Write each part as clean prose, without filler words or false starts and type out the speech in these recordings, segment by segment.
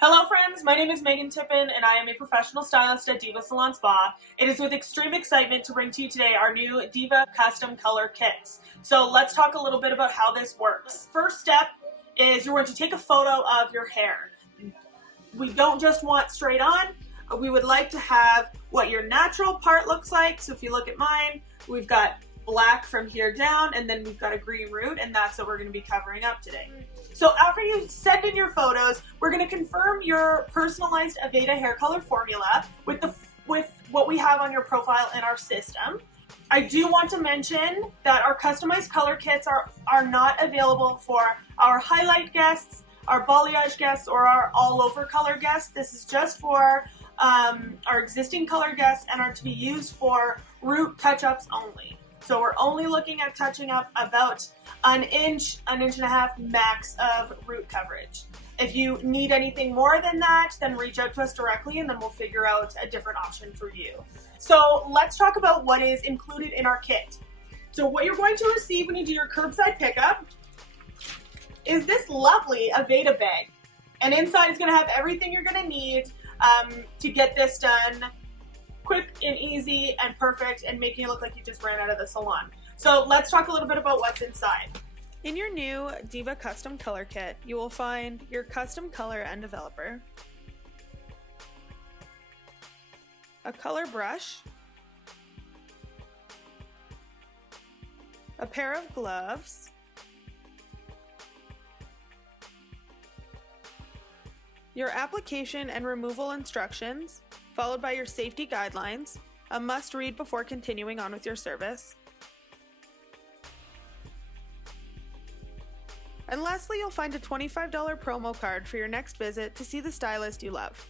Hello friends, my name is Megan Tippin and I am a professional stylist at Diva Salon Spa. It is with extreme excitement to bring to you today our new Diva custom color kits. So let's talk a little bit about how this works. First step is you're going to take a photo of your hair. We don't just want straight on, we would like to have what your natural part looks like. So if you look at mine, we've got black from here down and then we've got a green root, and that's what we're going to be covering up today. So after you send in your photos, we're going to confirm your personalized Aveda hair color formula with what we have on your profile in our system. I do want to mention that our customized color kits are not available for our highlight guests, our balayage guests, or our all over color guests. This is just for our existing color guests and are to be used for root touch-ups only. So we're only looking at touching up about an inch and a half max of root coverage. If you need anything more than that, then reach out to us directly and then we'll figure out a different option for you. So let's talk about what is included in our kit. So what you're going to receive when you do your curbside pickup is this lovely Aveda bag. And inside is going to have everything you're going to need to get this done quick and easy and perfect and making it look like you just ran out of the salon. So let's talk a little bit about what's inside. In your new Diva Custom Color Kit, you will find your custom color and developer, a color brush, a pair of gloves, your application and removal instructions, followed by your safety guidelines, a must-read before continuing on with your service. And lastly, you'll find a $25 promo card for your next visit to see the stylist you love.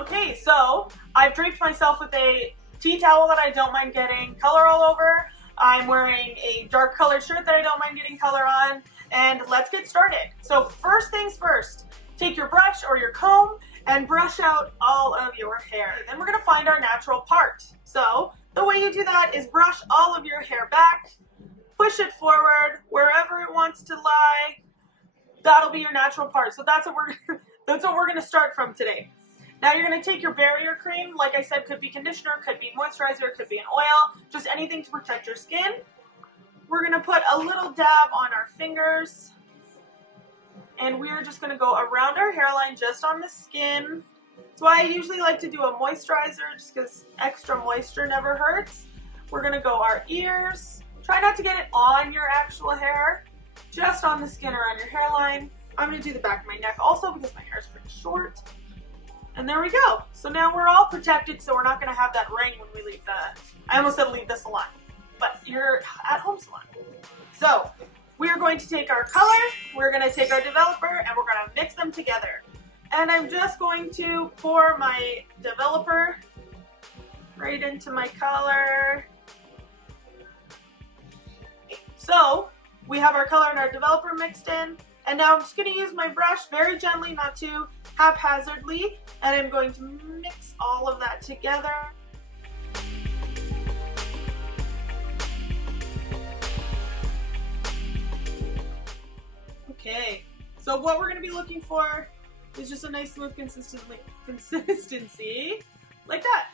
Okay, so I've draped myself with a tea towel that I don't mind getting color all over. I'm wearing a dark colored shirt that I don't mind getting color on, and let's get started. So first things first, take your brush or your comb and brush out all of your hair. Then we're gonna find our natural part. So the way you do that is brush all of your hair back, push it forward wherever it wants to lie. That'll be your natural part. So that's what we're gonna start from today. Now you're gonna take your barrier cream. Like I said, could be conditioner, could be moisturizer, could be an oil, just anything to protect your skin. We're gonna put a little dab on our fingers. And we're just going to go around our hairline just on the skin. That's why I usually like to do a moisturizer, just because extra moisture never hurts. We're going to go our ears. Try not to get it on your actual hair, just on the skin around your hairline. I'm going to do the back of my neck also because my hair is pretty short. And there we go. So now we're all protected, so we're not going to have that ring when we leave I almost said leave the salon, but you're at home salon. So we are going to take our color, we're going to take our developer, and we're going to mix them together. And I'm just going to pour my developer right into my color. So we have our color and our developer mixed in, and now I'm just going to use my brush very gently, not too haphazardly, and I'm going to mix all of that together. Okay, so what we're going to be looking for is just a nice smooth consistency, like that.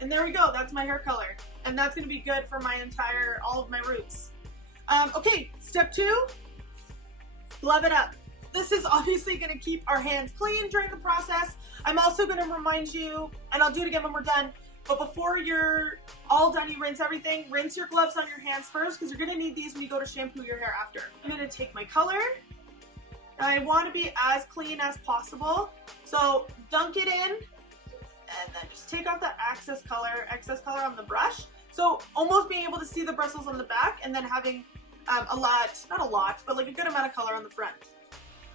And there we go, that's my hair color. And that's going to be good for all of my roots. Okay, step 2, glove it up. This is obviously going to keep our hands clean during the process. I'm also going to remind you, and I'll do it again when we're done, but before you're all done, you rinse everything. Rinse your gloves on your hands first because you're going to need these when you go to shampoo your hair after. I'm going to take my color. I want to be as clean as possible. So dunk it in and then just take off that excess color on the brush. So almost being able to see the bristles on the back and then having not a lot, but like a good amount of color on the front.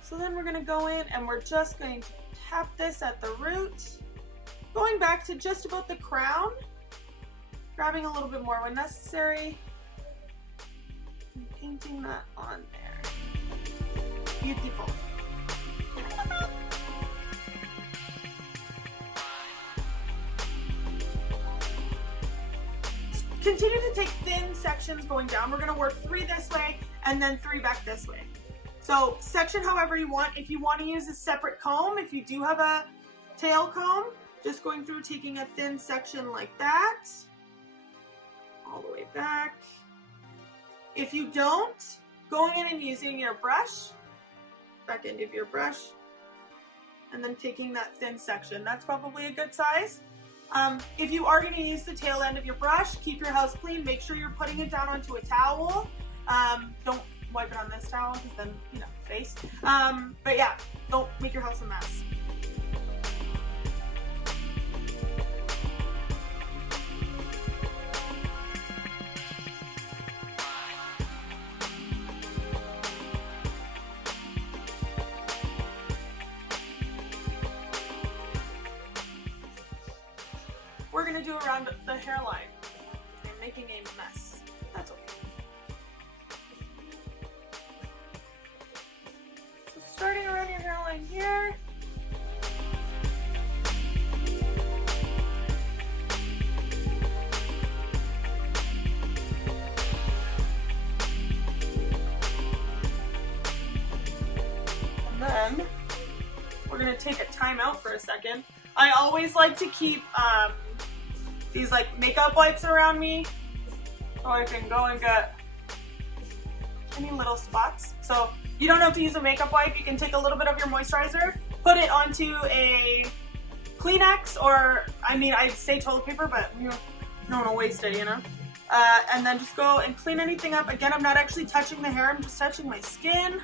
So then we're going to go in and we're just going to tap this at the root. Going back to just about the crown, grabbing a little bit more when necessary, and painting that on there. Beautiful. Continue to take thin sections going down. We're going to work 3 this way and then 3 back this way. So section however you want. If you want to use a separate comb, if you do have a tail comb, just going through, taking a thin section like that, all the way back. If you don't, going in and using your brush, back end of your brush, and then taking that thin section. That's probably a good size. If you are going to use the tail end of your brush, keep your house clean. Make sure you're putting it down onto a towel. Don't wipe it on this towel because then, you know, face. But yeah, don't make your house a mess. We're gonna do around the hairline and making a mess. That's okay. So starting around your hairline here. And then we're gonna take a time out for a second. I always like to keep these like makeup wipes around me so I can go and get any little spots. So you don't have to use a makeup wipe. You can take a little bit of your moisturizer, put it onto a Kleenex, or I mean, I'd say toilet paper, but you don't want to waste it, you know? And then just go and clean anything up. Again, I'm not actually touching the hair, I'm just touching my skin.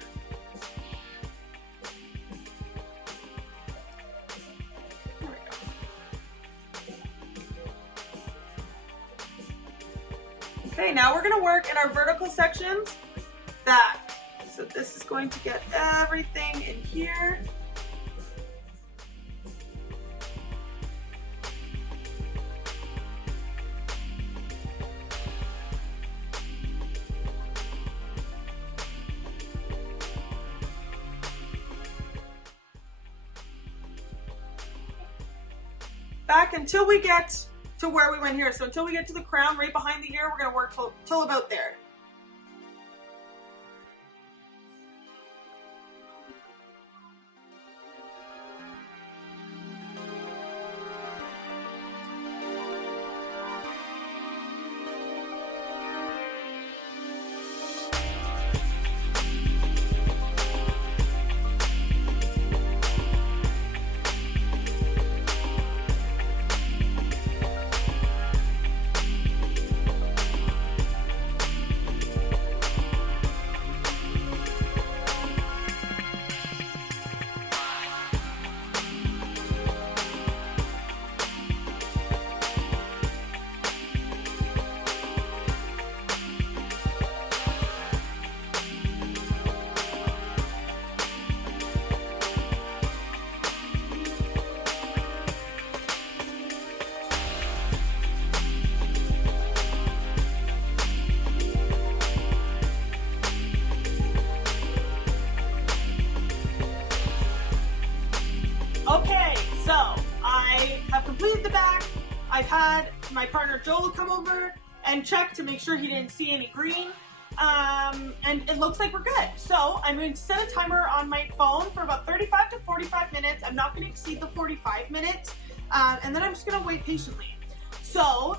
Okay, now we're gonna work in our vertical sections back. So this is going to get everything in here. Back until we get to where we went here. So until we get to the crown right behind the ear, we're going to work till about there. Okay, so I have completed the back. I've had my partner Joel come over and check to make sure he didn't see any green. And it looks like we're good. So I'm going to set a timer on my phone for about 35 to 45 minutes. I'm not going to exceed the 45 minutes. And then I'm just going to wait patiently. So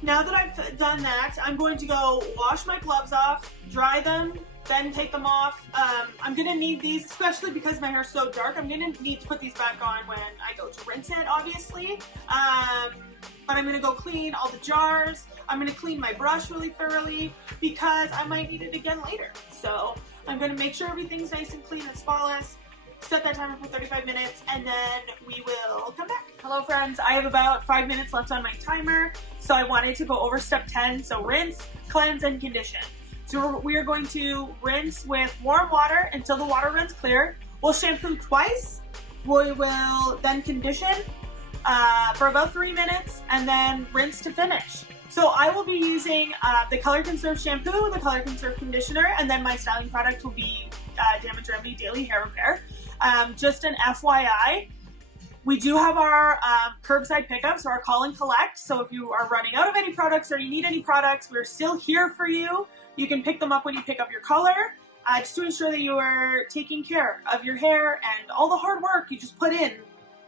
now that I've done that, I'm going to go wash my gloves off, dry them, then take them off. I'm going to need these, especially because my hair is so dark, I'm going to need to put these back on when I go to rinse it, obviously. But I'm going to go clean all the jars. I'm going to clean my brush really thoroughly because I might need it again later. So I'm going to make sure everything's nice and clean and spotless. Set that timer for 35 minutes and then we will come back. Hello friends, I have about 5 minutes left on my timer. So I wanted to go over step 10. So rinse, cleanse, and condition. So we are going to rinse with warm water until the water runs clear. We'll shampoo twice. We will then condition for about 3 minutes and then rinse to finish. So I will be using the Color Conserve shampoo, the Color Conserve conditioner, and then my styling product will be Damage Remedy Daily Hair Repair. Just an FYI, we do have our curbside pickups or our call and collect. So if you are running out of any products or you need any products, we're still here for you. You can pick them up when you pick up your color. just to ensure that you are taking care of your hair and all the hard work you just put in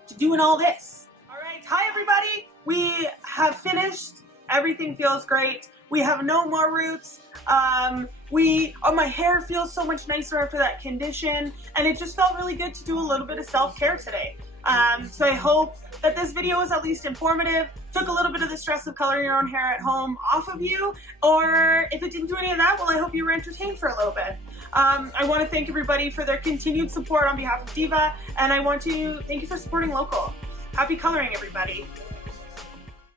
to doing all this. All right, hi everybody. We have finished. Everything feels great. We have no more roots. My hair feels so much nicer after that condition, and it just felt really good to do a little bit of self-care today. So I hope that this video was at least informative, took a little bit of the stress of coloring your own hair at home off of you, or if it didn't do any of that, well, I hope you were entertained for a little bit. I want to thank everybody for their continued support on behalf of Diva, and I want to thank you for supporting local. Happy coloring, everybody.